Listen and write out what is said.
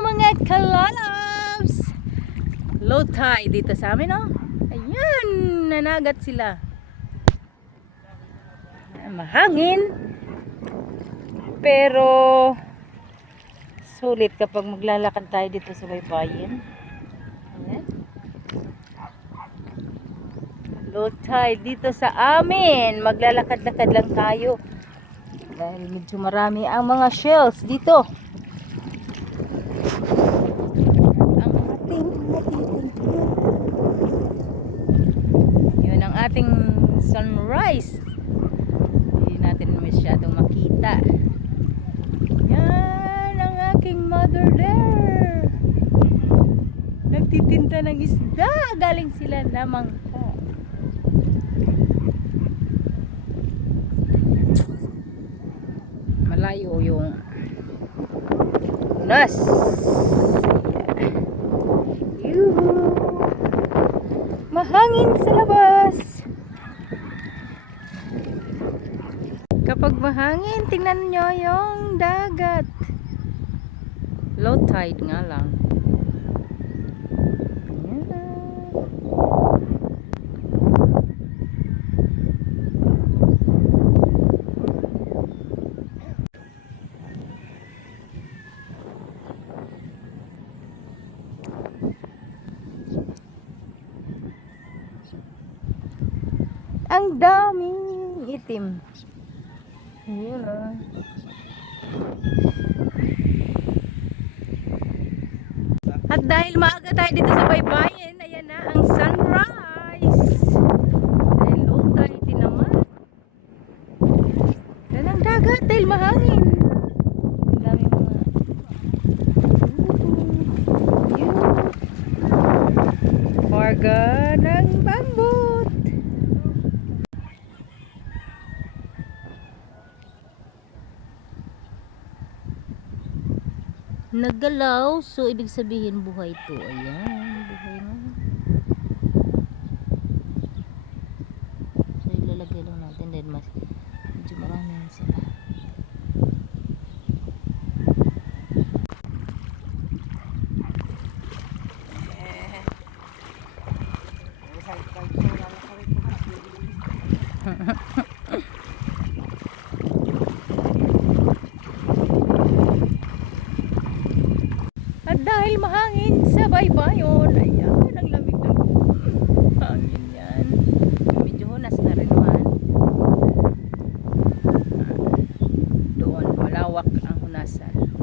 mga kalalabs! Low tide dito sa amin, oh. Ayan, nanagat sila. Mahangin. Pero, sulit kapag maglalakad tayo dito sa baybayin. Ayan. Low tide dito sa amin. Maglalakad-lakad lang tayo. Dahil medyo marami ang mga shells dito. Ang ating Yun ang ating sunrise. Hindi natin masyadong makita. Yan ang aking mother there. Nagtitinda ng isda. Galing sila lamang ka. Malayo yung unas. Mahangin sa labas. Kapag mahangin, tingnan nyo yung dagat. Low tide nga lang. Ayan. Ang daming itim. Ayun ah. At dahil maaga tayo dito sa baybayin, ayan na ang sunrise. Dahil low tide din naman. Yan ang dagat dahil mahangin. Ang dami ng bambot. Naggalaw, so ibig sabihin buhay to. Ayan, buhay na. So ilalagay lang natin dahil mas medyo marami sila. dahil mahangin sa baybayon. Ayan, ang lamig ng hangin yan. Medyo hunas na rin man. Doon, malawak ang hunasan.